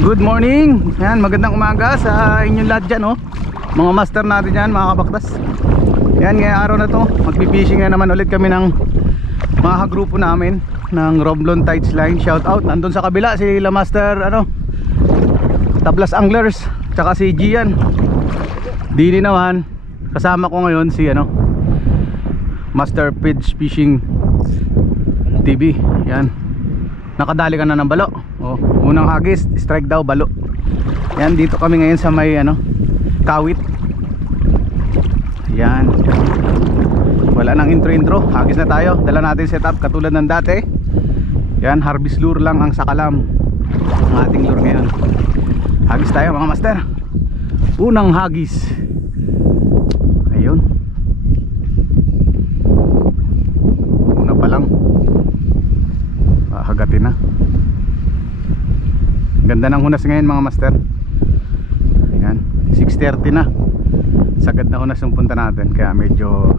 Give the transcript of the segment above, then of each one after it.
Good morning! Yan, magandang umaga sa inyong lahat dyan, oh. Mga master natin dyan, mga kabaktas. Yan, ngayong araw na to magpipishing na naman ulit kami ng mga kagrupo namin ng Romblon Tides Line. Shout out, nandun sa kabila si La Master Tablas Anglers, tsaka si Gian. Dini naman, kasama ko ngayon si Master Pidge Fishing TV. Yan, nakadali ka na ng balo. Oh, unang hagis, strike daw, balo. Yan, dito kami ngayon sa may Kawit. Yan, wala nang intro, hagis na tayo. Dala natin setup katulad ng dati. Yan, harvest lure lang ang sakalam ang ating lure ngayon. Hagis tayo mga master. Unang hagis. Ayun, una pa lang hagatin na. Ganda ng hunas ngayon mga master. Ayan, 6:30 na. Sagad na hunas yung punta natin, kaya medyo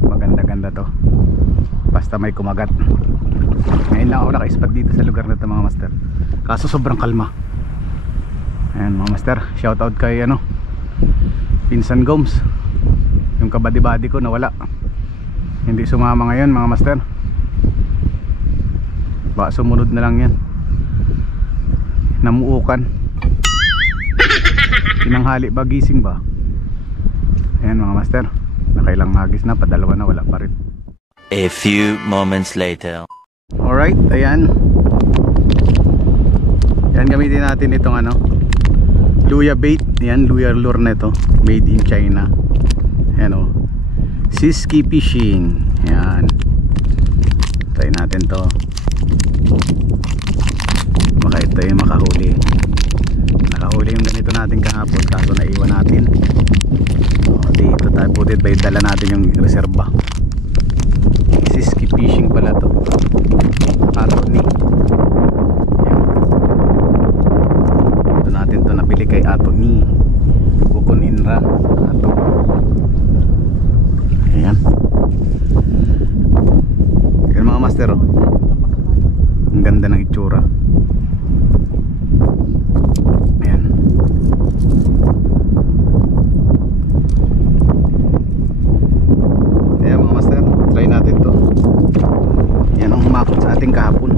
maganda-ganda to. Basta may kumagat. Ngayon lang ako naka-spot dito sa lugar na ito mga master. Kaso sobrang kalma. Ayan mga master, shoutout kay Pinsan Gomes. Yung kabady-bady ko nawala, hindi sumama ngayon mga master. Baka sumunod na lang yan. Namuukan. Tinanghali ba, gising ba? Ayan mga master, nakailang hagis na, padalawa na, wala pa rin. A few moments later. Alright, ayan. Yan, gamitin natin itong luya bait. Yan, luya lure na ito, made in China. Ayan Siski Fishing. Ayan, try natin to. Baka ito yung makahuli. Nakahuli yung ganito natin kahapon, kaso naiwan natin. Dito tayo putit by dala natin yung reserva. Siski Fishing pala to, Atoni. Ito natin to napili kay Atoni Bukon Inra Ato. Ayan. Yan mga master, ang ganda ng itsura. Ayan. Ayan mga master, try natin to. Yan ang humakot sa ating kahapon.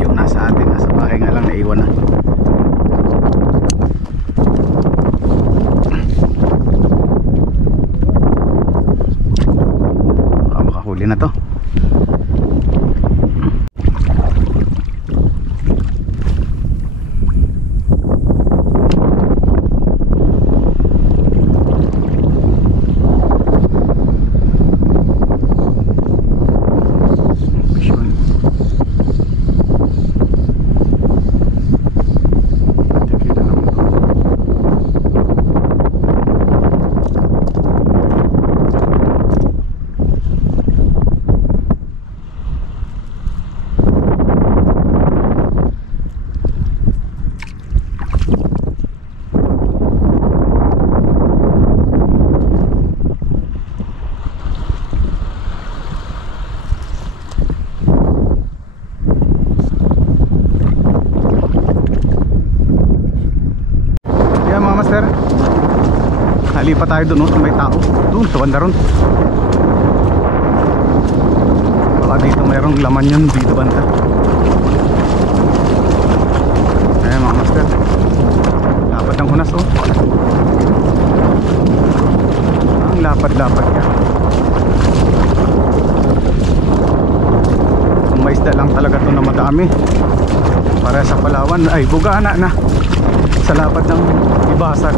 Yung nasa atin, nasa bahay nga lang, naiwan na. Baka makahuli na to. Lipat tayo doon sa may tao. Doon, sa banda ron. Baka dito mayroong laman yun, dito banda. Ayan mga master, lapad ng hunas ang lapad-lapad ka. Kung may isda lang talaga ito na madami, para sa Palawan, ay bugana na sa lapad ng Ibasag.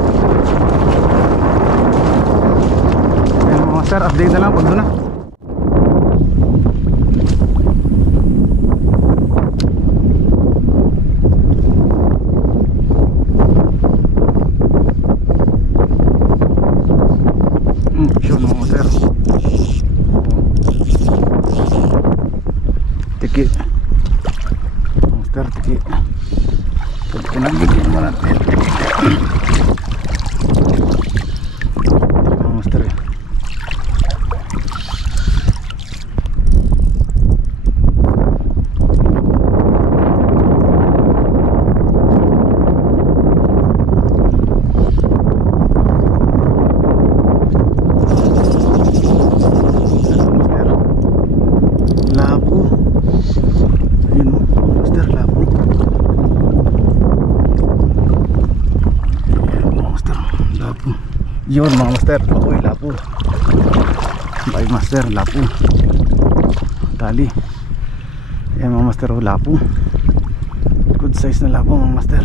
Sir, update na lang pag doon na. Sure mo sir. Tiki. Sir, tiki. Tiki na bigyan mo natin. Yun mga master. Uy, lapo. Bye master, lapo. Tali. Ayan mga master, oh, lapo. Good size na lapo mga master.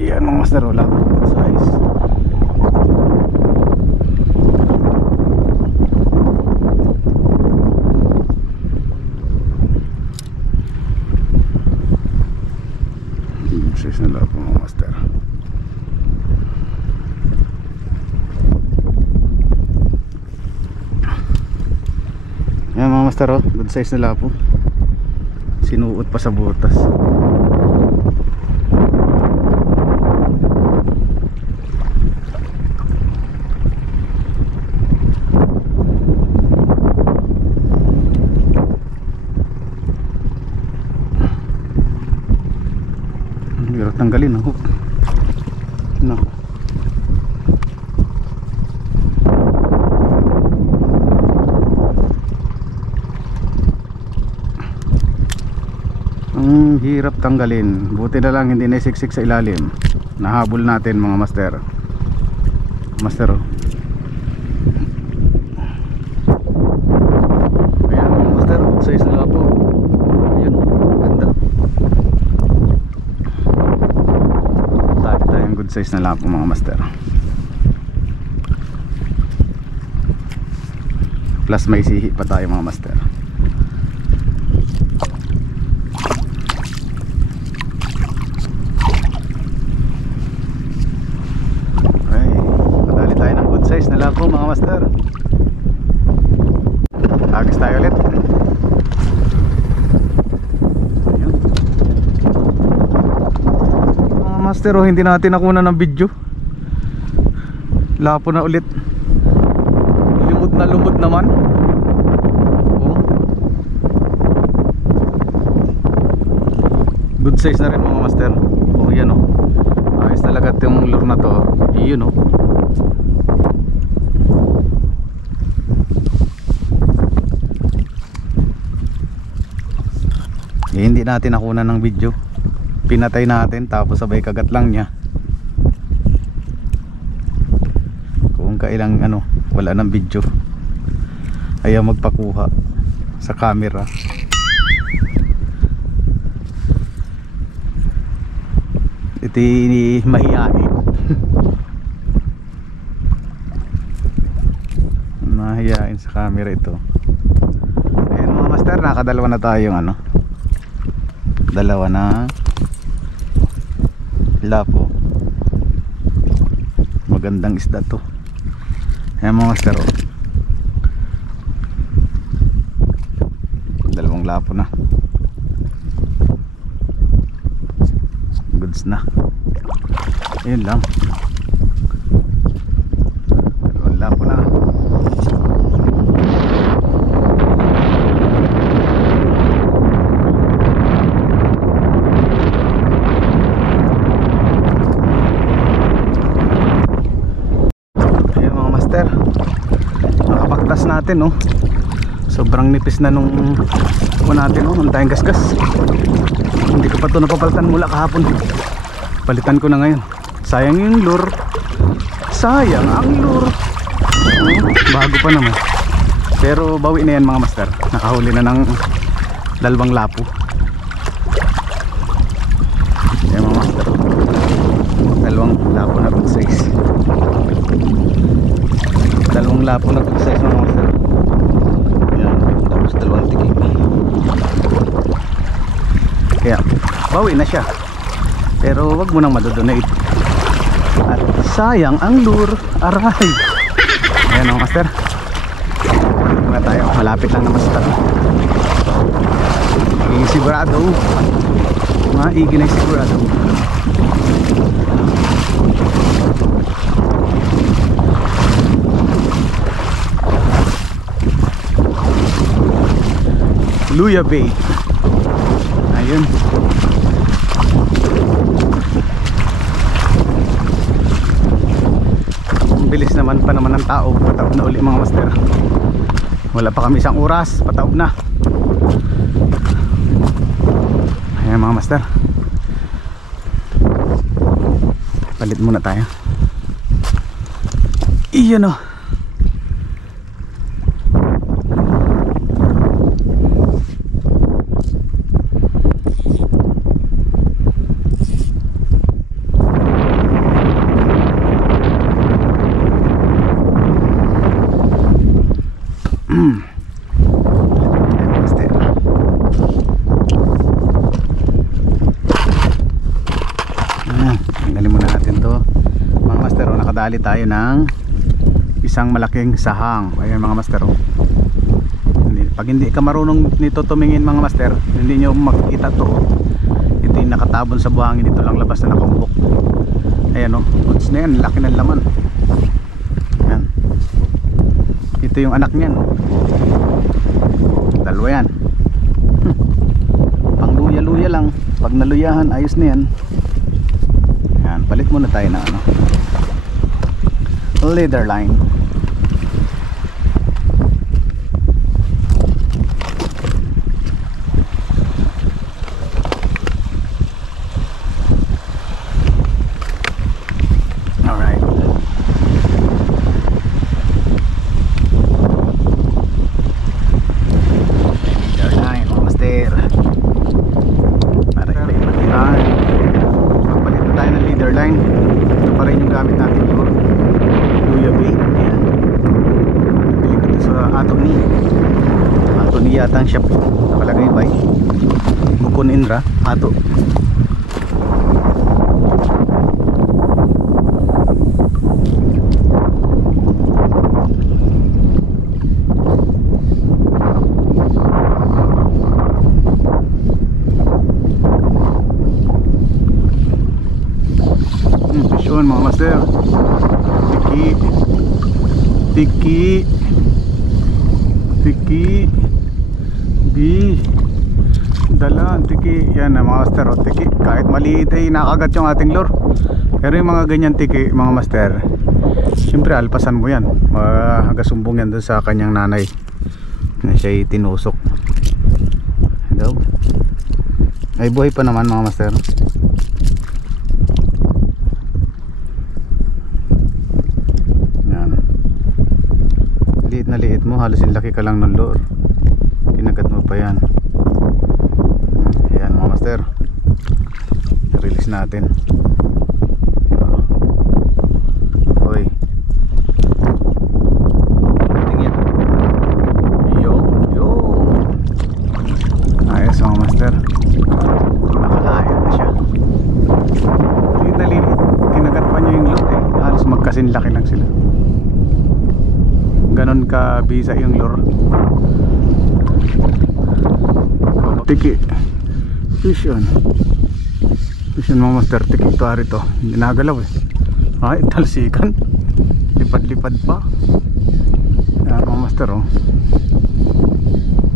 Ayan mga master, oh, lapo. Good size. Good size na lapo mga master. Ayan mga master, oh, good size na lapo. Sinuot pa sa butas. Hirap tanggalin ang hook. No. Ang hirap tanggalin. Buti na lang hindi naisiksik sa ilalim. Nahabol natin mga master. Master, oh. Ayan mga master, good size na lapo. Ayun, ganda. Tali tayong good size na lapo mga master. Plus may sihi pa tayo mga master. Size na lapo mga master. Agis tayo ulit. Ayun. Mga master, oh, hindi natin nakuha ng video. Lapo na ulit. Lumot naman. Oh. Good size na rin mga master. Oh, yan, oh. Ayos talaga itong lure na to, oh. Yun, oh. Hindi natin nakuha ng video. Pinatay natin tapos sabay kagat lang niya. Kung kailang wala ng video, ayaw magpakuha sa camera. Ito mahihain. Mahihain sa camera ito. Ayan mga master, nakadalawa na tayong dalawa na lapo. Magandang isda to. Ayan mga master, oh. Dalawang lapo na. Goods na. Ayun lang. Dalawang lapo na. Nakapaktas natin, oh. Sobrang nipis na nung natin, oh. Nung tayong gasgas. Hindi ko pa ito napapalitan mula kahapon. Palitan ko na ngayon. Sayang yung lure. Sayang ang lure. Bago pa naman. Pero bawi na yan mga master. Nakahuli na ng dalawang lapo. Yan mga master. Dalawang lapo na good size. Dalawang lapo na good size mga master. Yan. Tapos dalawang tiki. Kaya bawi na siya. Pero wag mo nang madodonate. At sayang ang lure. Aray. Ayan mga master. Muna tayo. Malapit lang naman sa tabi. Magiging sigurado. Maigi na sigurado. Luya Bay. Ayun. Ang bilis naman pa naman ng tao. Pataob na uli mga master. Wala pa kami isang oras. Pataob na. Ayan mga master. Palit muna tayo. Iyan o. Tanggalin muna natin to mga master. Nakadali tayo ng isang malaking sahang. Ayan mga master. Pag hindi ka marunong nito tumingin mga master, hindi nyo makikita to. Ito yung nakatabon sa buhangin. Ito lang labas na nakaumbok. Ayan o, goods na yan, laki ng laman. Ayan. Ito yung anak niyan. Dalawa yan. Pang luya-luya lang. Pag naluyahan, ayos na yan. Ayan, palit muna tayo na ano, leader line. Alright. Leader line, mga master. Para iba-iba. Magpalit na tayo ng leader line. Ito pa rin yung gamit natin po. Luya bait. Ayan. Nabili ko ito sa Atoni. Atoni yata ang shop. Nakalagay ba eh. Bukon Indra. Ato. Yun mga master. Tiki B dalan, tiki. Yan na mga master, o, tiki. Kahit maliit ay nakagat yung ating lure. Pero yung mga ganyan tiki mga master, siyempre alpasan mo yan. Magasumbong yan doon sa kanyang nanay na siya'y tinusok. Hello. Ay buhay pa naman mga master. Liit na liit mo, halos yung laki ka lang ng lure. Kinagat mo pa yan. Ayan mga master, release natin. Hoy, tingin. Yo ayos mga master. Nakalain na siya. Liit na liit. Kinagat pa niya yung lure eh. Halos magkasinlaki lang sila. Ganon ka bisa yung lure. Tiki fish yun mga master. Tiki ito hari to, hindi nagalaw eh. Ay talsikan, lipad-lipad pa. Yan mga master oh.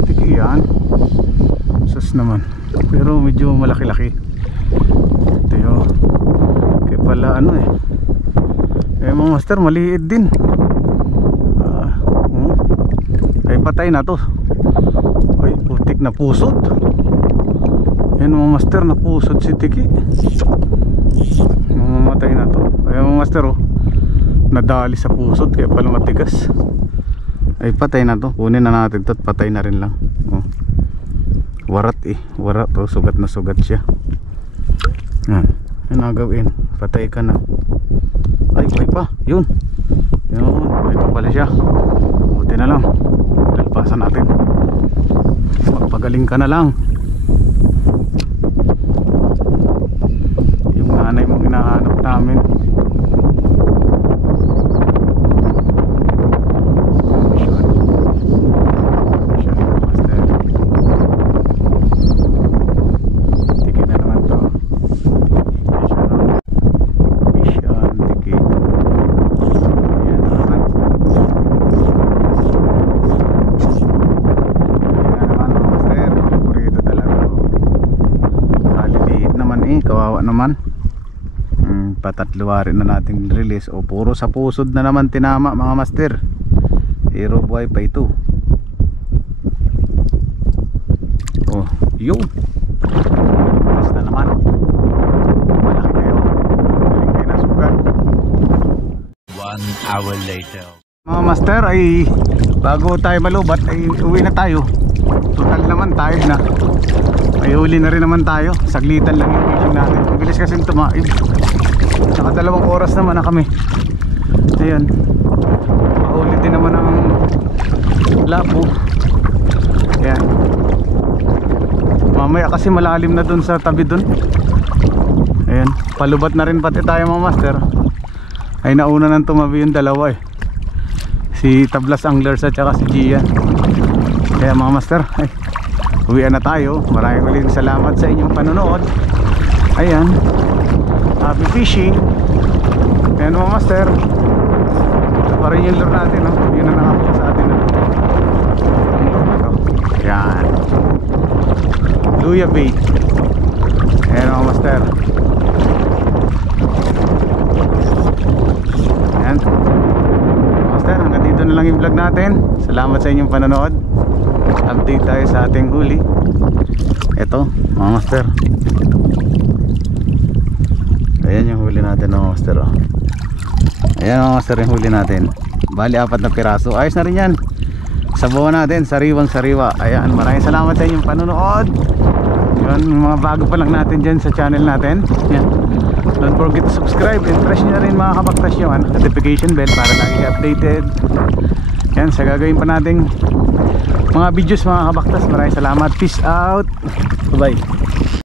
Tiki yan. Sus naman, pero medyo malaki-laki. Ito yun. Kaya pala ano eh. Mga master maliit din. Ay patay na to. Ay putik na pusod. Yan mga master, na pusod si Tiki. Mamamatay na to. Ay mga master oh, nadali sa pusod kaya pala matigas. Ay patay na to. Kunin na natin to at patay na rin lang oh. Warat eh. Warat oh, sugat na sugat siya. Yan nagawin, patay ka na. Ay buhay pa. Yun buhay pa pala siya. Buti na lang, lalpasan natin. Magpagaling ka na lang. Yung nanay mong hinahanap namin. Kawawa naman. Patatluwarin na nating release. O puro sa pusod na naman tinama mga master. Hero buhay pa ito. Oh yun, basta naman malaki kayo. Galing kayo na sugat. 1 hour hour later. Mga master, ay bago tayo malubat ay uwi na tayo. Total naman tayo na. May huli na rin naman tayo. Saglitan lang yung fishing natin. Ang bilis kasi tumaib. Saka 2 oras naman na kami. Ayan. Mahuli din naman ang lapo. Ayan. Mamaya kasi malalim na dun sa tabi dun. Ayan. Palubat na rin pati tayo mga master. Ay nauna nang tumabi yung dalawa eh. Si Tablas Anglers at saka si Gian. Kaya mga master, ay, uwian na tayo. Maraming ulit salamat sa inyong panonood. Ayan, happy fishing. Ayan mga master, ito pa rin yung lure natin, no? Yun ang nakakuha sa atin, no? Ayan, Luya Bait. Ayan mga master. Ayan master, hanggang dito na lang yung vlog natin. Salamat sa inyong panonood. Update tayo sa ating huli. Ito mga master, ayan yung huli natin mga master, oh. Ayan mga master yung huli natin. Bali 4 na piraso. Ayos na rin yan. Sabawan natin, sariwang sariwa. Ayan, maraming salamat sa inyong panonood. Yun, mga bago pa lang natin dyan sa channel natin. Yan, don't forget to subscribe and press nyo na rin mga kabaktas yung notification bell para lagi updated. Yan, sa gagawin pa nating mga videos mga kabaktas. Maraming salamat. Peace out. Bye bye.